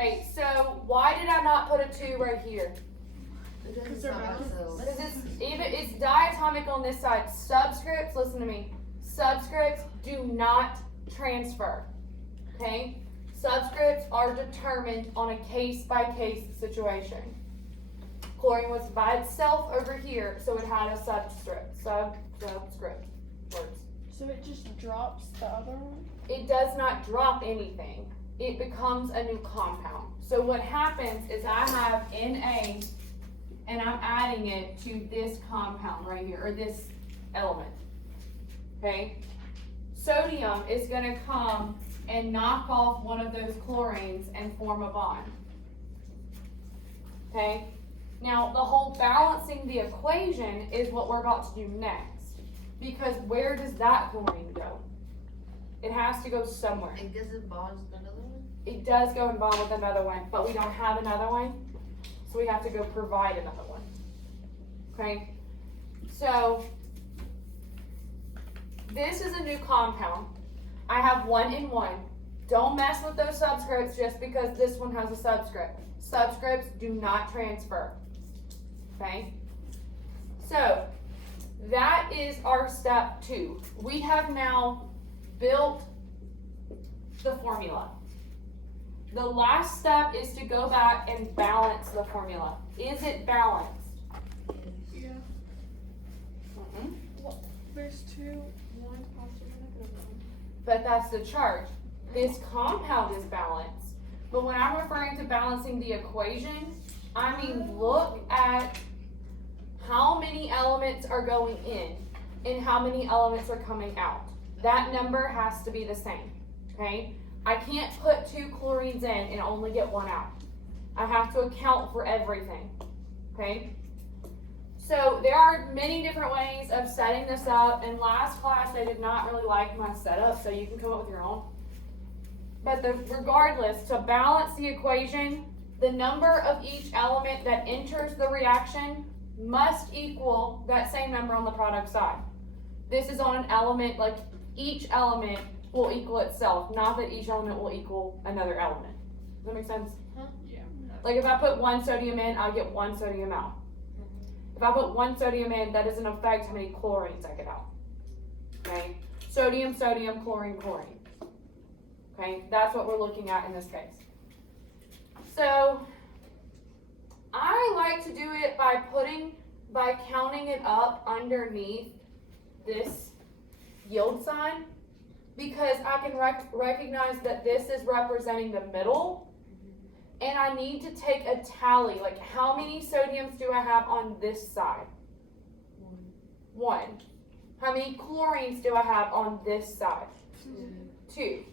Okay, so why did I not put a 2 right here? Because they're balanced. Because it's diatomic on this side. Subscripts, listen to me. Subscripts do not transfer. Okay? Subscripts are determined on a case-by-case situation. Chlorine was by itself over here, so it had a subscript. Subscript words. So it just drops the other one? It does not drop anything. It becomes a new compound. So what happens is I have Na and I'm adding it to this compound right here, or this element. Okay? Sodium is going to come and knock off one of those chlorines and form a bond. Okay? Now, the whole balancing the equation is what we're about to do next. Because where does that chlorine go? It has to go somewhere. And does it bond with another one? It does go and bond with another one, but we don't have another one, so we have to go provide another one. Okay? So, this is a new compound. I have 1 and 1. Don't mess with those subscripts just because this one has a subscript. Subscripts do not transfer. Okay? So, that is our step 2. We have now built the formula. The last step is to go back and balance the formula. Is it balanced? Yeah. There's 2, 1 positive and a negative one. But that's the charge. This compound is balanced. But when I'm referring to balancing the equation, I mean look at how many elements are going in and how many elements are coming out. That number has to be the same, okay? I can't put 2 chlorines in and only get 1 out. I have to account for everything, okay? So there are many different ways of setting this up. In last class, I did not really like my setup, so you can come up with your own. But regardless, to balance the equation, the number of each element that enters the reaction must equal that same number on the product side. This is on an element, like each element will equal itself, not that each element will equal another element. Does that make sense? Yeah. Like if I put 1 sodium in, I'll get 1 sodium out. If I put 1 sodium in, that doesn't affect how many chlorines I get out. Okay? Sodium, sodium, chlorine, chlorine. Okay? That's what we're looking at in this case. So, I like to do it by counting it up underneath this yield sign, because I can recognize that this is representing the middle, and I need to take a tally, like how many sodiums do I have on this side? 1. How many chlorines do I have on this side? 2.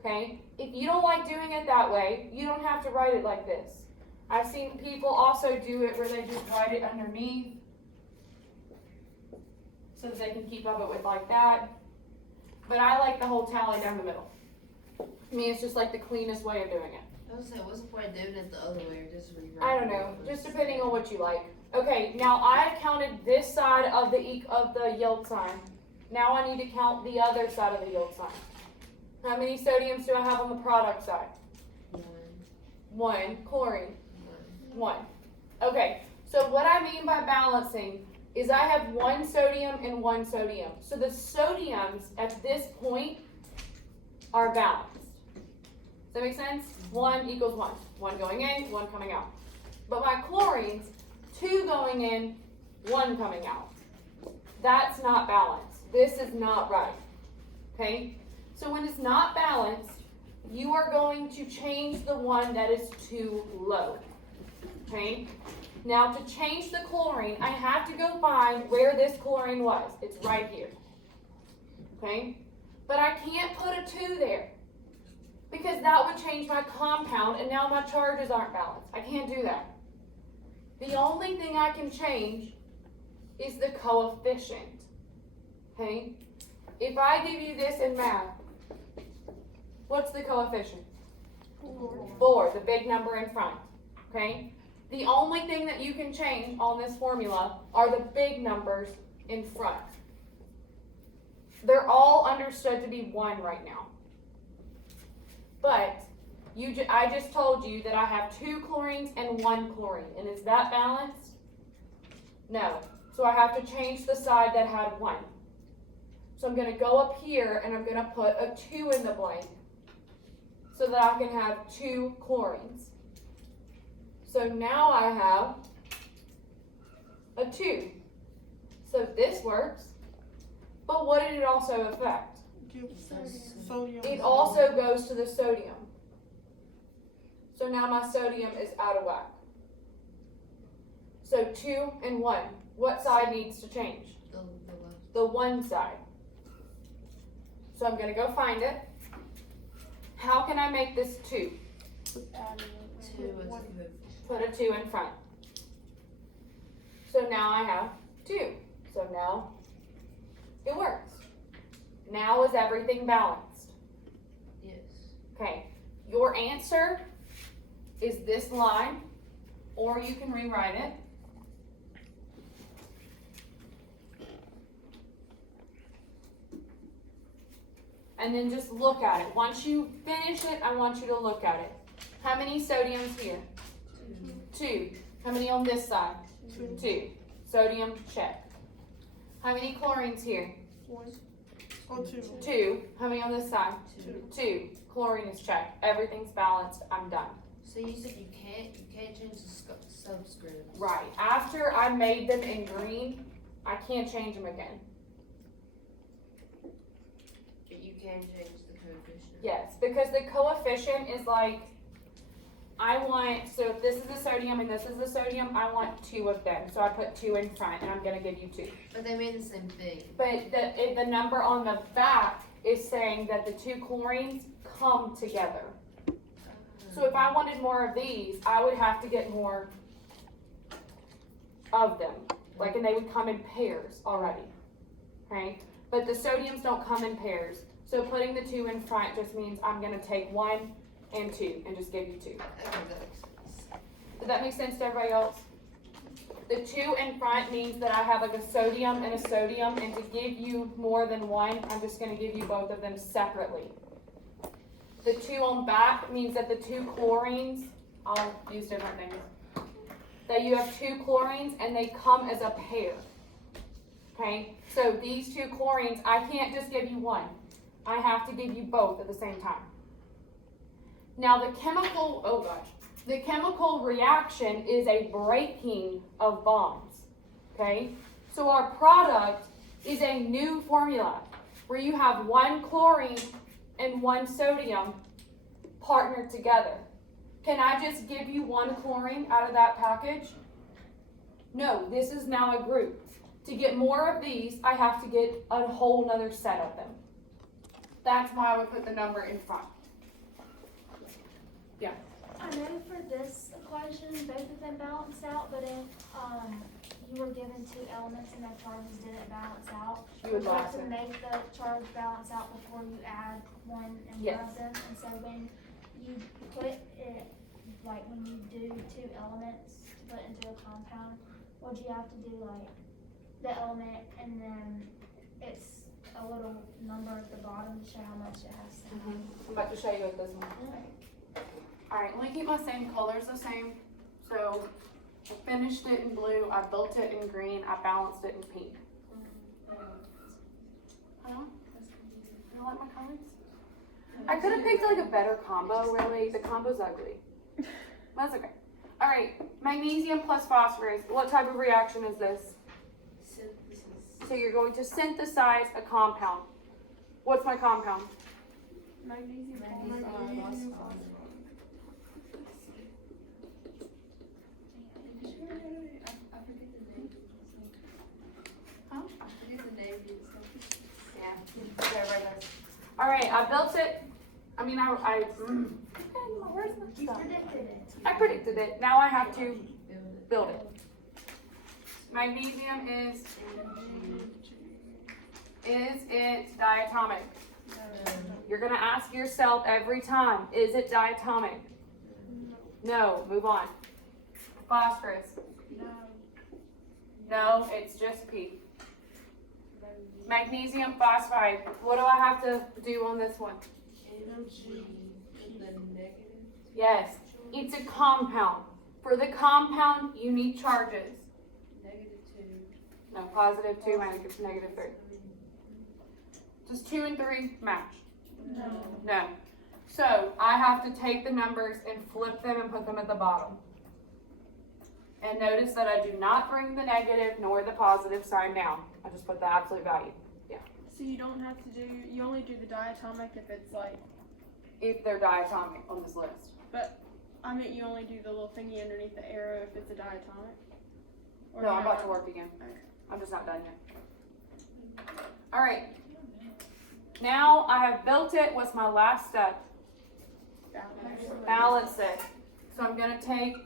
Okay? If you don't like doing it that way, you don't have to write it like this. I've seen people also do it where they just write it underneath so that they can keep up with like that. But I like the whole tally down the middle. I mean, it's just like the cleanest way of doing it. I was saying, what's the point of doing it the other way or just rewrite? I don't know, just depending on what you like. Okay, now I've counted this side of the yield sign. Now I need to count the other side of the yield sign. How many sodiums do I have on the product side? 1. Chlorine. 1. Okay, so what I mean by balancing is I have 1 sodium and 1 sodium. So the sodiums at this point are balanced. Does that make sense? 1 equals 1. 1 going in, 1 coming out. But my chlorines, 2 going in, 1 coming out. That's not balanced. This is not right. Okay? So when it's not balanced, you are going to change the one that is too low. Okay? Now to change the chlorine, I have to go find where this chlorine was. It's right here. Okay? But I can't put a 2 there, because that would change my compound and now my charges aren't balanced. I can't do that. The only thing I can change is the coefficient. Okay? If I give you this in math, what's the coefficient? 4, the big number in front. Okay? The only thing that you can change on this formula are the big numbers in front. They're all understood to be 1 right now. But I just told you that I have 2 chlorines and 1 chlorine, and is that balanced? No. So I have to change the side that had 1. So I'm gonna go up here and I'm gonna put a 2 in the blank so that I can have 2 chlorines. So now I have a 2. So this works. But what did it also affect? Sodium. It also goes to the sodium. So now my sodium is out of whack. So 2 and 1. What side needs to change? The left. The 1 side. So I'm going to go find it. How can I make this 2? Two is good. Put a 2 in front. So now I have 2. So now it works. Now is everything balanced? Yes. Okay. Your answer is this line, or you can rewrite it. And then just look at it. Once you finish it, I want you to look at it. How many sodiums here? 2. How many on this side? 2. Sodium, check. How many chlorines here? 1. Oh, 2. 2. How many on this side? 2. Chlorine is checked. Everything's balanced. I'm done. So you said you can't change the subscript. Right. After I made them in green, I can't change them again. But you can change the coefficient. Yes, because the coefficient is like, so if this is the sodium and this is the sodium, I want 2 of them. So I put 2 in front and I'm gonna give you 2. But they mean the same thing. But the number on the back is saying that the 2 chlorines come together. So if I wanted more of these, I would have to get more of them. Like, and they would come in pairs already, okay? But the sodiums don't come in pairs. So putting the 2 in front just means I'm gonna take 1 and 2 and just give you 2. Okay, that makes sense. Does that make sense to everybody else? The 2 in front means that I have like a sodium, and to give you more than 1, I'm just gonna give you both of them separately. The 2 on back means that the 2 chlorines, I'll use different things, that you have 2 chlorines and they come as a pair. Okay, so these 2 chlorines, I can't just give you 1. I have to give you both at the same time. Now the chemical reaction is a breaking of bonds. Okay, so our product is a new formula where you have 1 chlorine and 1 sodium partnered together. Can I just give you 1 chlorine out of that package? No, this is now a group. To get more of these, I have to get a whole nother set of them. That's why I would put the number in front. Yeah. I know for this equation, both of them balance out, but if, you were given 2 elements and their charges didn't balance out, You would you have balance to it. make the charge balance out before you add one and Yes. one of them. And so when you put it, like when you do 2 elements to put into a compound, what you have to do, like the element and then it's a little number at the bottom to show how much it has to have. I'm about to show you with this one. Alright, let me keep my same colors the same. So I finished it in blue, I built it in green, I balanced it in pink. Huh? You don't like my colors? I could have picked like a better combo, really. The combo's ugly. That's okay. Alright, magnesium plus phosphorus. What type of reaction is this? Synthesis. So you're going to synthesize a compound. What's my compound? Magnesium. Magnesium. Huh? I forget the name. Yeah. Alright, I built it. Where's my You stuff? predicted it. I predicted it. Now I have to build it. Magnesium is it diatomic? You're gonna ask yourself every time, is it diatomic? No, move on. Phosphorus? No, it's just P. Magnesium phosphide, what do I have to do on this one? Energy in the negative. Yes, it's a compound. For the compound, you need charges. -2. No, +2, -3. Does 2 and 3 match? No. No. So I have to take the numbers and flip them and put them at the bottom. And notice that I do not bring the negative nor the positive sign down. I just put the absolute value. So you don't have to do, you only do the diatomic if it's like, If they're diatomic on this list. I meant you only do the little thingy underneath the arrow if it's a diatomic? Or No, do I'm you about to have- work again. Okay. I'm just not done yet. Alright. Now I have built it. What's my last step? Balance. Balance it. So I'm gonna take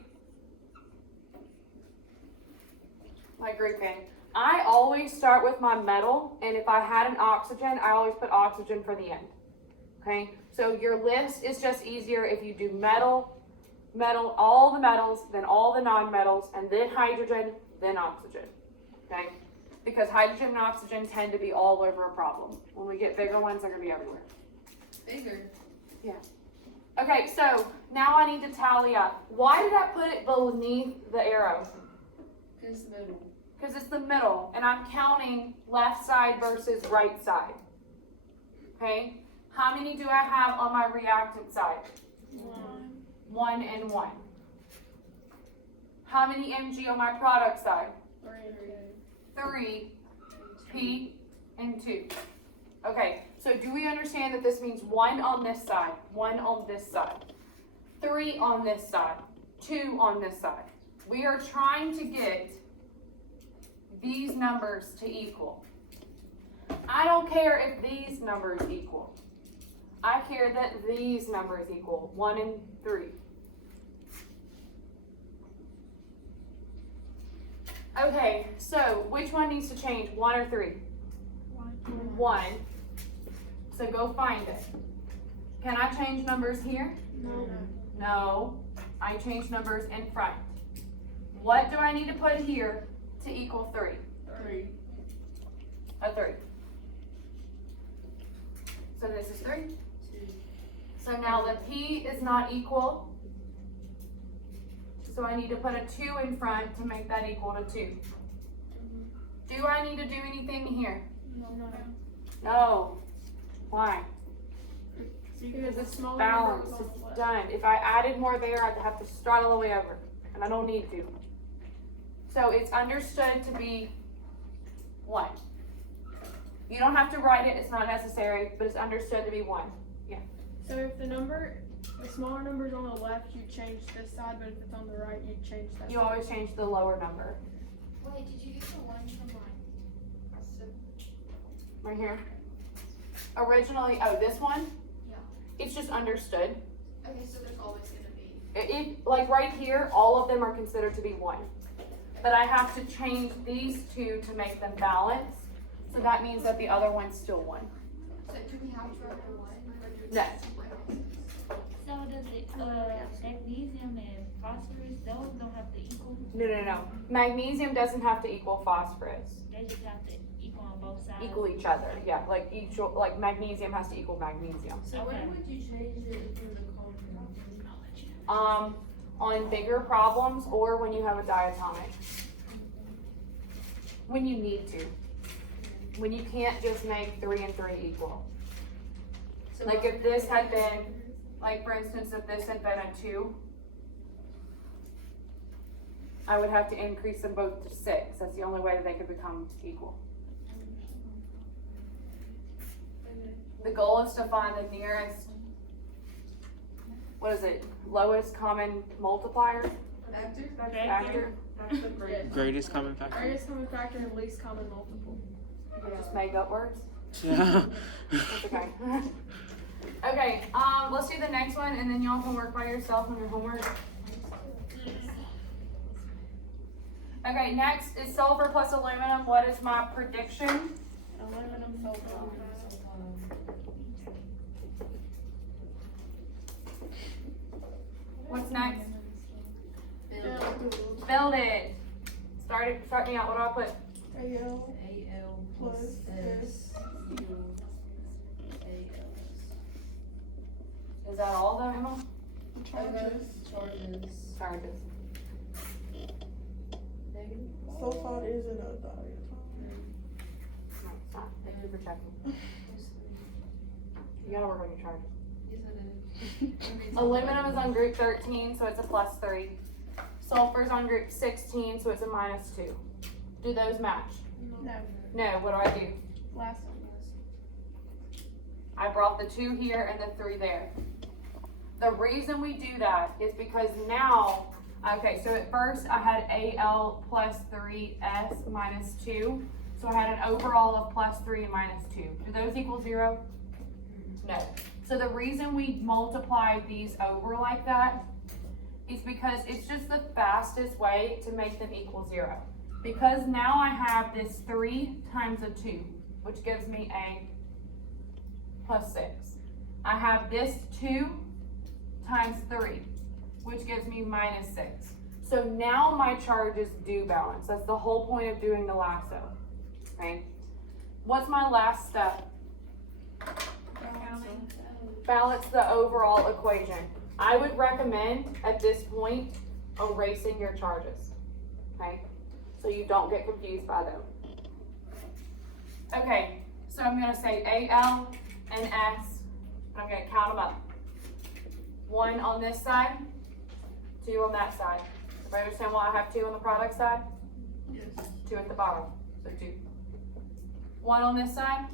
my grouping. I always start with my metal, and if I had an oxygen, I always put oxygen for the end. Okay? So your list is just easier if you do metal, all the metals, then all the non-metals, and then hydrogen, then oxygen. Okay? Because hydrogen and oxygen tend to be all over a problem. When we get bigger ones, they're gonna be everywhere. Bigger. Okay, so now I need to tally up. Why did I put it beneath the arrow? It's middle. Because it's the middle, and I'm counting left side versus right side. Okay? How many do I have on my reactant side? 1 and 1. How many Mg on my product side? 3, P, and 2. Okay, so do we understand that this means 1 on this side, 1 on this side, 3 on this side, 2 on this side? We are trying to get these numbers to equal. I don't care if these numbers equal. I care that these numbers equal, 1 and 3. Okay, so which one needs to change, 1 or 3? 1. So go find it. Can I change numbers here? No. No. I change numbers in front. What do I need to put here to equal 3? 3. A 3. So this is 3. 2. So now the P is not equal. So I need to put a 2 in front to make that equal to 2. Do I need to do anything here? No. Why? Because it's smaller Balance. numbers on the It's left. done. If I added more there, I'd have to start all the way over. And I don't need to. So it's understood to be 1. You don't have to write it, it's not necessary, but it's understood to be 1. So if the smaller number's on the left, you change this side, but if it's on the right, you change that You side. always change the lower number. Wait, did you get the 1 from mine? Right here. Originally, this one? Yeah. It's just understood. Okay, so there's always gonna be. Like right here, all of them are considered to be 1. But I have to change these two to make them balance. So that means that the other one's still 1. So do we have to write the 1? Or do we No. just write it? So does it, magnesium and phosphorus, those don't have to equal, No. Magnesium doesn't have to equal phosphorus. they just have to equal on both sides? Equal each other, yeah. Like magnesium has to equal magnesium. So Okay. when would you change it in the compound? On bigger problems or when you have a diatomic. When you need to. When you can't just make 3 and 3 equal. So Like what if this would had you been, do? like for instance, if this had been a 2, I would have to increase them both to 6. That's the only way that they could become equal. The goal is to find the nearest, what is it, lowest common multiplier factor? Greatest common factor. Greatest common factor and least common multiple. You just make up words? Yeah. That's okay. Okay, let's do the next one and then y'all can work by yourself on your homework. Okay, next is sulfur plus aluminum. What is my prediction? Aluminum sulfide. What's next? Build. Build it. Start me out. What do I put? AL AL plus plus S equals ALS. Is that all though, Emma? Charges. Charges. Sulfide isn't a diet. No, it's not. Thank you for checking. You gotta work on your charges. Aluminum is on group 13, so it's a +3. Sulfur's on group 16, so it's a -2. Do those match? No, No, what do I do? last one. I brought the 2 here and the 3 there. The reason we do that is because now, okay, so at first I had AL +3S -2. So I had an overall of +3 and -2. Do those equal 0? No. So the reason we multiply these over like that is because it's just the fastest way to make them equal 0. Because now I have this 3 times a 2, which gives me a +6. I have this 2 times 3, which gives me -6. So now my charges do balance. That's the whole point of doing the lasso. Okay? What's my last step? Balance the overall equation. I would recommend at this point erasing your charges. Okay? So you don't get confused by them. Okay, so I'm gonna say AL and S, and I'm gonna count them up. 1 on this side, 2 on that side. Everybody understand why I have 2 on the product side? Yes. 2 at the bottom, so 2. 1 on this side,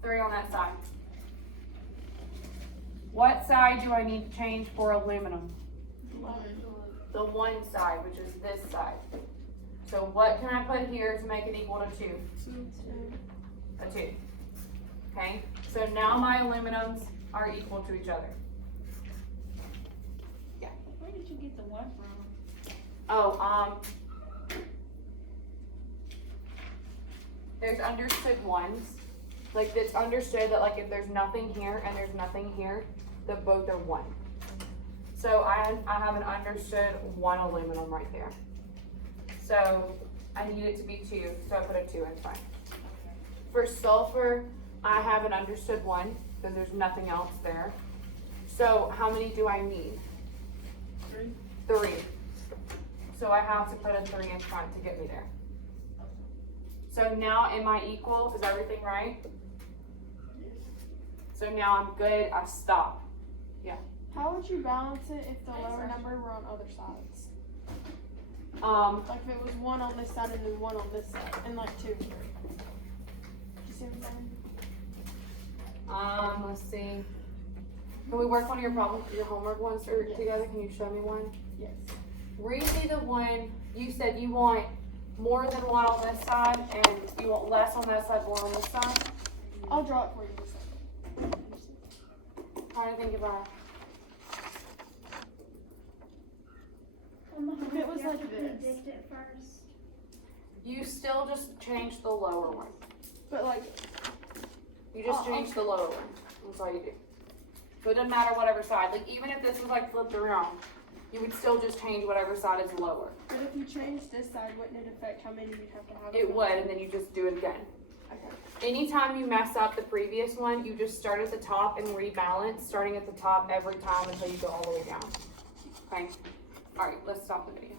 3 on that side. What side do I need to change for aluminum? The 1 side, which is this side. So what can I put here to make it equal to 2? A 2. Okay, so now my aluminums are equal to each other. Where did you get the 1 from? Oh, there's understood ones. Like, it's understood that, like, if there's nothing here and there's nothing here, that both are 1. So I have an understood 1 aluminum right there. So I need it to be 2, so I put a 2 in front. For sulfur, I have an understood 1 because there's nothing else there. So how many do I need? 3. So I have to put a 3 in front to get me there. So now am I equal? Is everything right? So now I'm good, I stop. How would you balance it if the lower number were on other sides? Like if it was 1 on this side and then 1 on this side, and like 2 and 3. You see what I'm saying? Let's see. Can we work on your problem, your homework ones together? Can you show me one? Yes. Read me the one, you said you want more than 1 on this side and you want less on that side, more on this side? I'll draw it for you in a second. Trying to think about it. If it was You have like to this. predict it first. You still just changed the lower one. But like, You just changed the lower one. That's all you do. So it doesn't matter whatever side. Like even if this was like flipped around, you would still just change whatever side is lower. but if you changed this side, wouldn't it affect how many you'd have to have? It would, and then you just do it again. Okay. Anytime you mess up the previous one, you just start at the top and rebalance, starting at the top every time until you go all the way down. Okay? Alright, let's stop the video.